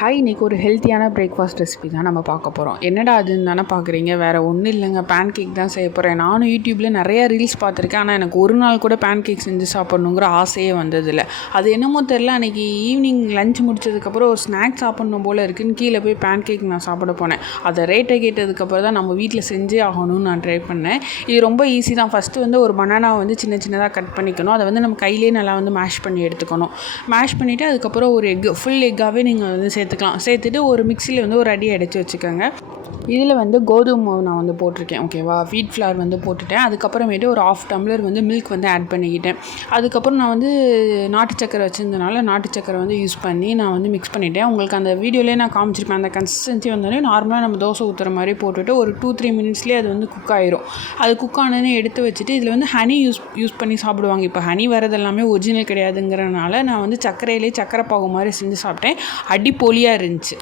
Hi, இன்றைக்கி ஒரு ஹெல்த்தியான பிரேக்ஃபாஸ்ட் ரெசிபி தான் நம்ம பார்க்க போகிறோம். என்னடா அதுன்னு தானே பார்க்குறீங்க, வேறு ஒன்றும் இல்லைங்க, பேன் கேக் தான் செய்ய போகிறேன். நானும் யூடியூப்பில் நிறையா ரீல்ஸ் பார்த்துருக்கேன். ஆனால் எனக்கு ஒரு நாள் கூட பேன் கேக் செஞ்சு சாப்பிட்ணுங்கிற ஆசையே வந்ததில்லை. அது என்னமோ தெரில, அன்றைக்கி ஈவினிங் லஞ்ச் முடிச்சதுக்கப்புறம் ஒரு ஸ்நாக்ஸ் சாப்பிட்ணும் போல் இருக்குன்னு கீழே போய் பேன் கேக் நான் சாப்பிட போனேன். அதை ரேட்டை கேட்டதுக்கப்புறம் தான் நம்ம வீட்டில் செஞ்சே ஆகணும்னு நான் ட்ரை பண்ணேன். இது ரொம்ப ஈஸி தான். ஃபஸ்ட்டு ஒரு பனானாவை சின்ன சின்னதாக கட் பண்ணிக்கணும். அதை நம்ம கையிலே நல்லா மேஷ் பண்ணி எடுத்துக்கணும். மேஷ் பண்ணிவிட்டு அதுக்கப்புறம் ஒரு ஃபுல் எக்காகவே நீங்கள் சேர்த்துட்டு ஒரு மிக்சியில் ஒரு அடி அடைச்சி வச்சுக்கோங்க. இதில் கோதுமை மாவு நான் போட்டிருக்கேன். ஓகேவா, வீட் ஃப்ளார் போட்டுட்டேன். அதுக்கப்புறமேட்டு ஒரு 1/2 டம்ளர் மில்க் ஆட் பண்ணிக்கிட்டேன். அதுக்கப்புறம் நான் நாட்டு சக்கரை வச்சுருந்தனால நாட்டு சக்கரை யூஸ் பண்ணி நான் மிக்ஸ் பண்ணிட்டேன். உங்களுக்கு அந்த வீடியோலேயே நான் காமிச்சிருப்பேன். அந்த கன்சிஸ்டன்சி வந்தோடனே நார்மலாக நம்ம தோசை ஊற்றுற மாதிரி போட்டுட்டு ஒரு 2-3 மினிட்ஸ்லேயே அது குக் ஆயிரும். அது குக் ஆனதுன்னு எடுத்து வச்சுட்டு இதில் ஹனி யூஸ் பண்ணி சாப்பிடுவாங்க. இப்போ ஹனி வரது எல்லாமே ஒரிஜினல் கிடையாதுங்கிறனால நான் சக்கரையிலே சக்கரை பாகு மாதிரி செஞ்சு சாப்பிட்டேன். அடிப்பொலியாக இருந்துச்சு.